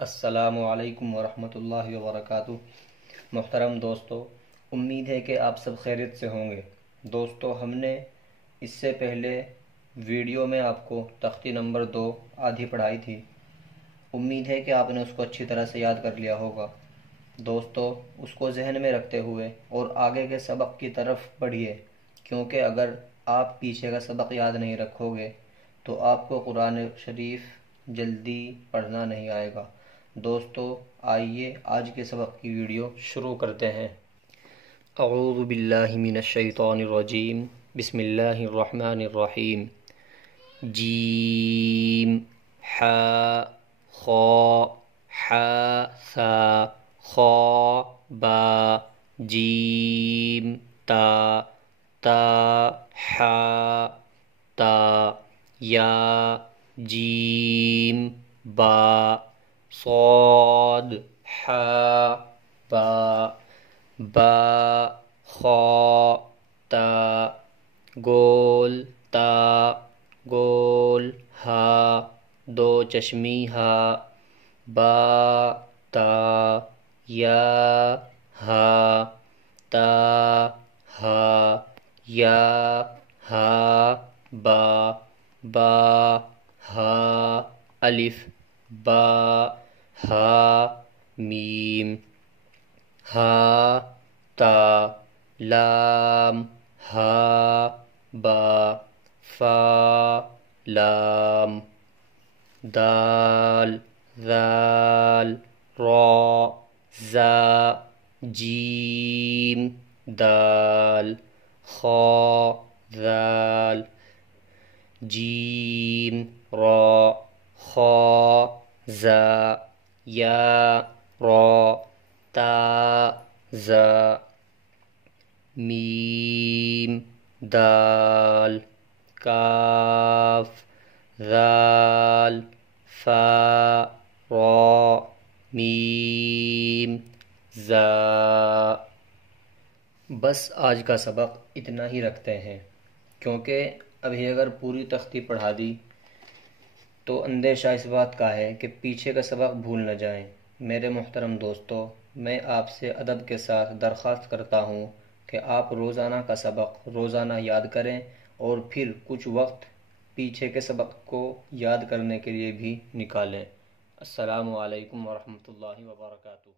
السلام علیکم ورحمۃ اللہ وبرکاتہ۔ محترم دوستو، امید ہے کہ آپ سب خیریت سے ہوں گے۔ دوستو، ہم نے اس سے پہلے ویڈیو میں آپ کو تختی نمبر 2 آدھی پڑھائی تھی۔ امید ہے کہ آپ نے اس کو اچھی طرح سے یاد کر لیا ہوگا۔ دوستو، اس کو ذہن میں رکھتے ہوئے اور آگے کے سبق کی طرف بڑھیے، کیونکہ اگر آپ پیچھے کا سبق یاد نہیں رکھو گے تو آپ کو قرآن شریف جلدی پڑھنا نہیں آئے گا۔ دوستو، آئیے آج کے سبق کی ویڈیو شروع کرتے ہیں۔ اعوذ باللہ من الشیطان الرجیم، بسم اللہ الرحمن الرحیم۔ جیم حا خا حا ثا خا با جیم تا تا حا تا یا جیم با صاد حا با با خا تا گول تا گول ہا دو چشمی ہا با تا یا ہا تا ہا یا ہا با با ہا الف با ہا میم ہا تا لام ہا با فا لام دال ذال را زا جیم دال خا ذال جیم را خا زا یا را تا زا میم دال کاف ذال فا را میم زا۔ بس آج کا سبق اتنا ہی رکھتے ہیں، کیونکہ ابھی اگر پوری تختی پڑھا دی تو اندیشہ اس بات کا ہے کہ پیچھے کا سبق بھول نہ جائیں۔ میرے محترم دوستو، میں آپ سے ادب کے ساتھ درخواست کرتا ہوں کہ آپ روزانہ کا سبق روزانہ یاد کریں اور پھر کچھ وقت پیچھے کے سبق کو یاد کرنے کے لیے بھی نکالیں۔ السلام علیکم ورحمۃ اللہ وبرکاتہ۔